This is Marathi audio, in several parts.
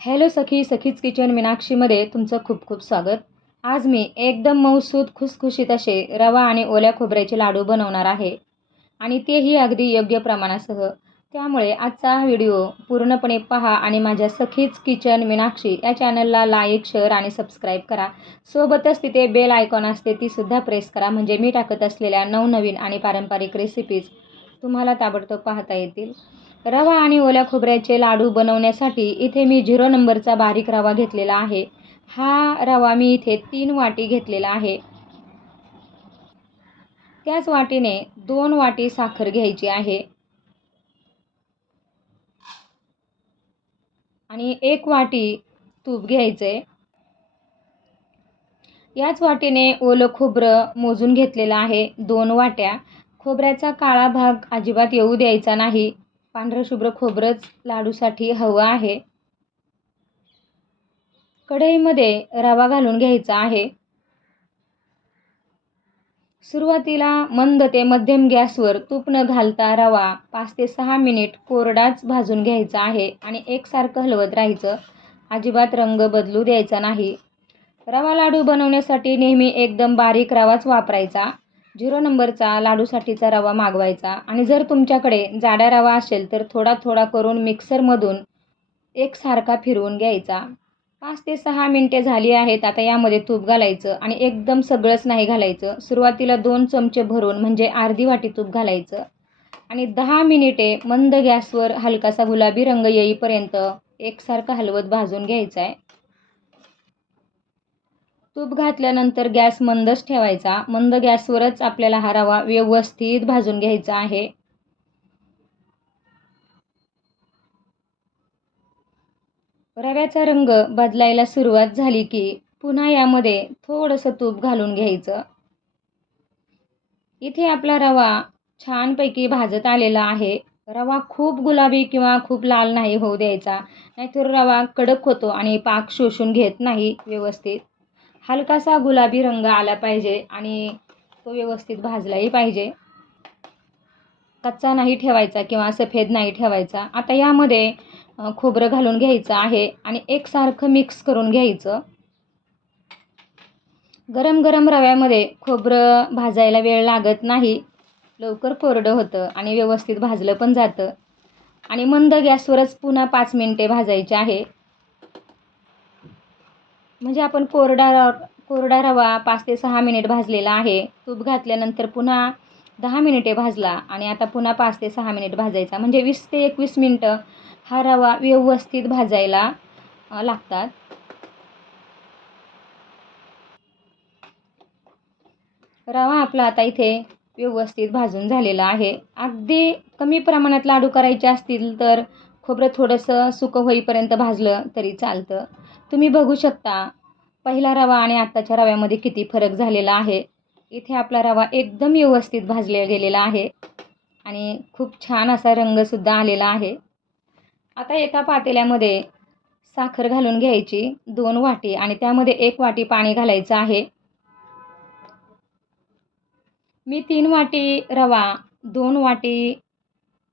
हॅलो सखी सखीच किचन मीनाक्षीमध्ये तुमचं खूप खूप स्वागत. आज मी एकदम मऊसूद खुसखुशीत असे रवा आणि ओल्या खोबऱ्याचे लाडू बनवणार आहे. आणि तेही अगदी योग्य प्रमाणासह. त्यामुळे आजचा हा व्हिडिओ पूर्णपणे पहा आणि माझ्या सखीच किचन मीनाक्षी या चॅनलला लाईक शेअर आणि सबस्क्राईब करा. सोबतच तिथे बेल आयकॉन असते तीसुद्धा प्रेस करा. म्हणजे मी टाकत असलेल्या नवनवीन आणि पारंपरिक रेसिपीज तुम्हाला ताबडतोब पाहता येतील. रवा आणि ओल्या खोबऱ्याचे लाडू बनवण्यासाठी इथे मी झिरो नंबरचा बारीक रवा घेतलेला आहे. हा रवा मी इथे तीन वाटी घेतलेला आहे. त्याच वाटीने दोन वाटी साखर घ्यायची आहे. आणि एक वाटी तूप घ्यायचे याच वाटीने ओलं खोबरं मोजून घेतलेलं आहे दोन वाट्या. खोबऱ्याचा काळा भाग अजिबात येऊ द्यायचा नाही. पांढरं शुभ्र खोबरंच लाडूसाठी हवं आहे. कढईमध्ये रवा घालून घ्यायचा आहे. सुरुवातीला मंद ते मध्यम गॅसवर तूप न घालता रवा पाच ते सहा मिनिट कोरडाच भाजून घ्यायचा आहे आणि एकसारखं हलवत राहायचं. अजिबात रंग बदलू द्यायचा नाही. रवा लाडू बनवण्यासाठी नेहमी एकदम बारीक रवाच वापरायचा. झिरो नंबरचा लाडूसाठीचा रवा मागवायचा आणि जर तुमच्याकडे जाड्या रवा असेल तर थोडा थोडा करून मिक्सरमधून एकसारखा फिरवून घ्यायचा. पाच ते सहा मिनटे झाली आहेत आता यामध्ये तूप घालायचं आणि एकदम सगळंच नाही घालायचं. सुरुवातीला दोन चमचे भरून म्हणजे अर्धी वाटी तूप घालायचं. आणि दहा मिनिटे मंद गॅसवर हलकासा गुलाबी रंग येईपर्यंत एकसारखा हलवत भाजून घ्यायचा आहे तूप घातल्यानंतर गॅस मंदच ठेवायचा. मंद गॅसवरच आपल्याला हा रवा व्यवस्थित भाजून घ्यायचा आहे. रव्याचा रंग बदलायला सुरुवात झाली की पुन्हा यामध्ये थोडंसं तूप घालून घ्यायचं. इथे आपला रवा छानपैकी भाजत आलेला आहे. रवा खूप गुलाबी किंवा खूप लाल नाही होऊ द्यायचा. नाहीतर रवा कडक होतो आणि पाक शोषून घेत नाही व्यवस्थित. हलकासा गुलाबी रंग आला पाहिजे आणि तो व्यवस्थित भाजलाही पाहिजे. कच्चा नाही ठेवायचा किंवा सफेद नाही ठेवायचा. आता यामध्ये खोबरं घालून घ्यायचं आहे आणि एकसारखं मिक्स करून घ्यायचं. गरम गरम रव्यामध्ये खोबरं भाजायला वेळ लागत नाही. लवकर कोरडं होतं आणि व्यवस्थित भाजलं पण जातं. आणि मंद गॅसवरच पुन्हा पाच मिनटे भाजायचे आहे. म्हणजे आपण कोरडा कोरडा रवा पाच ते सहा मिनिट भाजलेला आहे. तूप घातल्यानंतर पुन्हा दहा मिनिटे भाजला आणि आता पुन्हा पाच ते सहा मिनिट भाजायचा. म्हणजे वीस ते एकवीस मिनटं हा रवा व्यवस्थित भाजायला लागतात. रवा आपला आता इथे व्यवस्थित भाजून झालेला आहे. अगदी कमी प्रमाणात लाडू करायचे असतील तर खोबरं थोडंसं सुकं होईपर्यंत भाजलं तरी चालतं. तुम्ही बघू शकता पहिला रवा आणि आत्ताच्या रव्यामध्ये किती फरक झालेला आहे. इथे आपला रवा एकदम व्यवस्थित भाजल्या गेलेला आहे आणि खूप छान असा रंगसुद्धा आलेला आहे. आता एका पातेल्यामध्ये साखर घालून घ्यायची दोन वाटी आणि त्यामध्ये एक वाटी पाणी घालायचं आहे. मी तीन वाटी रवा दोन वाटी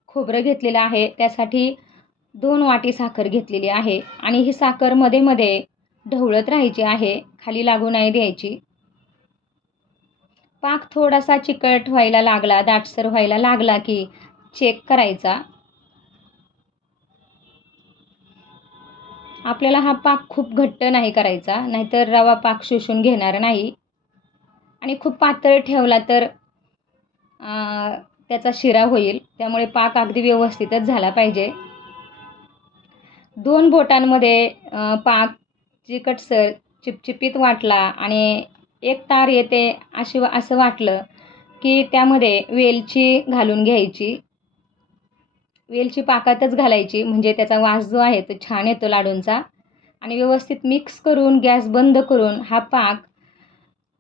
खोबरं घेतलेलं आहे. त्यासाठी दोन वाटी साखर घेतलेली आहे आणि ही साखरमध्ये मध्ये ढवळत राहायची आहे. खाली लागू नाही द्यायची. पाक थोडासा चिकट व्हायला लागला दाटसर व्हायला लागला की चेक करायचा. आपल्याला हा पाक खूप घट्ट नाही करायचा नाहीतर रवा पाक शोषून घेणार नाही. आणि खूप पातळ ठेवला तर त्याचा शिरा होईल. त्यामुळे पाक अगदी व्यवस्थितच झाला पाहिजे. दोन बोटांमध्ये पाक चिकटसर चिपचिपीत वाटला आणि एक तार येते अशी असं वाटलं की त्यामध्ये वेलची घालून घ्यायची. वेलची पाकातच घालायची म्हणजे त्याचा वास जो आहे तो छान येतो लाडूंचा. आणि व्यवस्थित मिक्स करून गॅस बंद करून हा पाक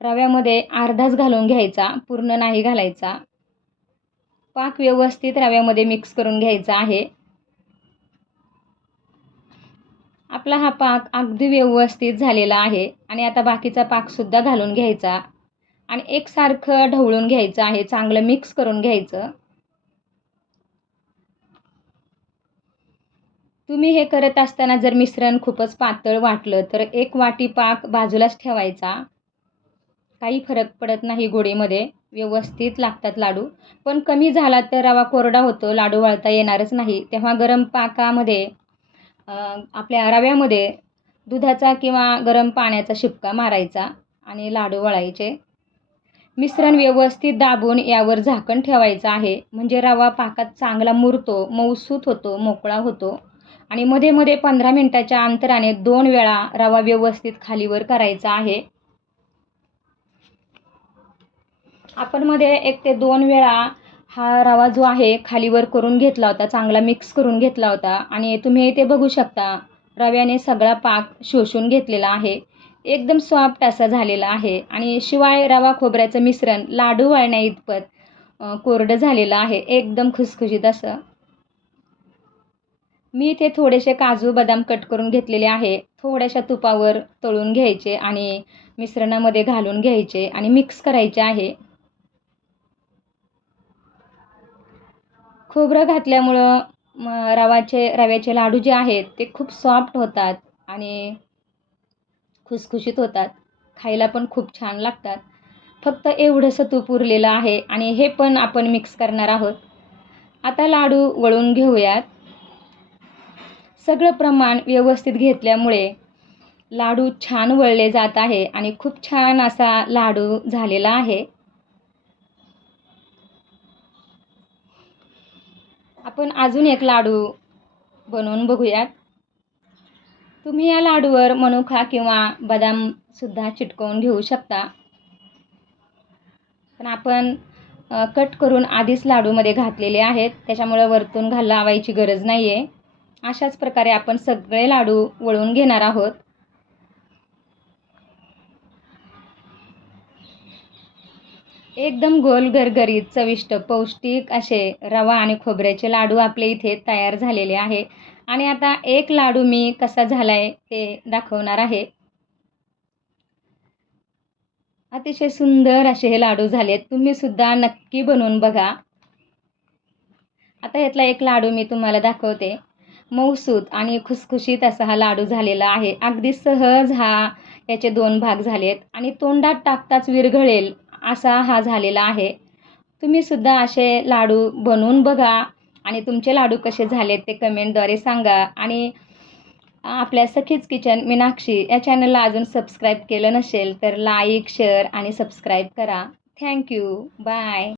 रव्यामध्ये अर्धाच घालून घ्यायचा पूर्ण नाही घालायचा. पाक व्यवस्थित रव्यामध्ये मिक्स करून घ्यायचा आहे. आपला हा पाक अगदी व्यवस्थित झालेला आहे आणि आता बाकीचा पाकसुद्धा घालून घ्यायचा. आणि एकसारखं ढवळून घ्यायचं आहे चांगलं मिक्स करून घ्यायचं. तुम्ही हे करत असताना जर मिश्रण खूपच पातळ वाटलं तर एक वाटी पाक बाजूलाच ठेवायचा. काही फरक पडत नाही गोडीमध्ये व्यवस्थित लागतात लाडू. पण कमी झाला तर रवा कोरडा होतो लाडू वळता येणारच नाही. तेव्हा गरम पाकामध्ये आपल्या रव्यामध्ये दुधाचा किंवा गरम पाण्याचा शिपका मारायचा आणि लाडू वळायचे. मिश्रण व्यवस्थित दाबून यावर झाकण ठेवायचं आहे. म्हणजे रवा पाकात चांगला मुरतो मऊसूत होतो मोकळा होतो. आणि मध्ये मध्ये पंधरा मिनटाच्या अंतराने दोन वेळा रवा व्यवस्थित खालीवर करायचा आहे. आपण मध्ये एक ते दोन वेळा हा रवा जो आहे खालीवर करून घेतला होता चांगला मिक्स करून घेतला होता. आणि तुम्ही इथे बघू शकता रव्याने सगळा पाक शोषून घेतलेला आहे. एकदम सॉफ्ट असा झालेला आहे. आणि शिवाय रवा खोबऱ्याचं मिश्रण लाडू वळण्या इतपत कोरडं झालेलं आहे. एकदम खुसखुशीत असं. मी इथे थोडेसे काजू बदाम कट करून घेतलेले आहे. थोड्याशा तुपावर तळून घ्यायचे आणि मिश्रणामध्ये घालून घ्यायचे आणि मिक्स करायचे आहे. खोबरं घातल्यामुळं मग रवाचे रव्याचे लाडू जे आहेत ते खूप सॉफ्ट होतात आणि खुसखुशीत होतात. खायला पण खूप छान लागतात. फक्त एवढंसं तूप उरलेलं आहे आणि हे पण आपण मिक्स करणार आहोत. आता लाडू वळून घेऊयात. सगळं प्रमाण व्यवस्थित घेतल्यामुळे लाडू छान वळले जात आहे आणि खूप छान असा लाडू झालेला आहे. आपण अजून एक लाडू बनवून बघूयात. तुम्ही या लाडूवर मनुखा किंवा बदामसुद्धा चिटकवून घेऊ शकता. पण आपण कट करून आधीच लाडूमध्ये घातलेले आहेत. त्याच्यामुळं वरतून घालावायची गरज नाही आहे अशाच प्रकारे आपण सगळे लाडू वळून घेणार आहोत. एकदम गोल गरगरीत चविष्ट पौष्टिक असे रवा आणि खोबऱ्याचे लाडू आपले इथे तयार झालेले आहे. आणि आता एक लाडू मी कसा झालाय ते दाखवणार आहे. अतिशय सुंदर असे हे लाडू झालेत. तुम्ही सुद्धा नक्की बनवून बघा. आता यातला एक लाडू मी तुम्हाला दाखवते. मऊसूत आणि खुसखुशीत असा हा लाडू झालेला आहे. अगदी सहज हा याचे दोन भाग झालेत. आणि तोंडात टाकताच विरघळेल. असा हा झालेला आहे. तुम्ही सुद्धा असे लाडू बनवून बघा आणि तुमचे लाडू कसे झाले ते कमेंटद्वारे सांगा. आणि आपल्या सखीच किचन मीनाक्षी या चॅनलला अजून सबस्क्राईब केलं नसेल तर लाईक शेअर आणि सबस्क्राईब करा. Thank you bye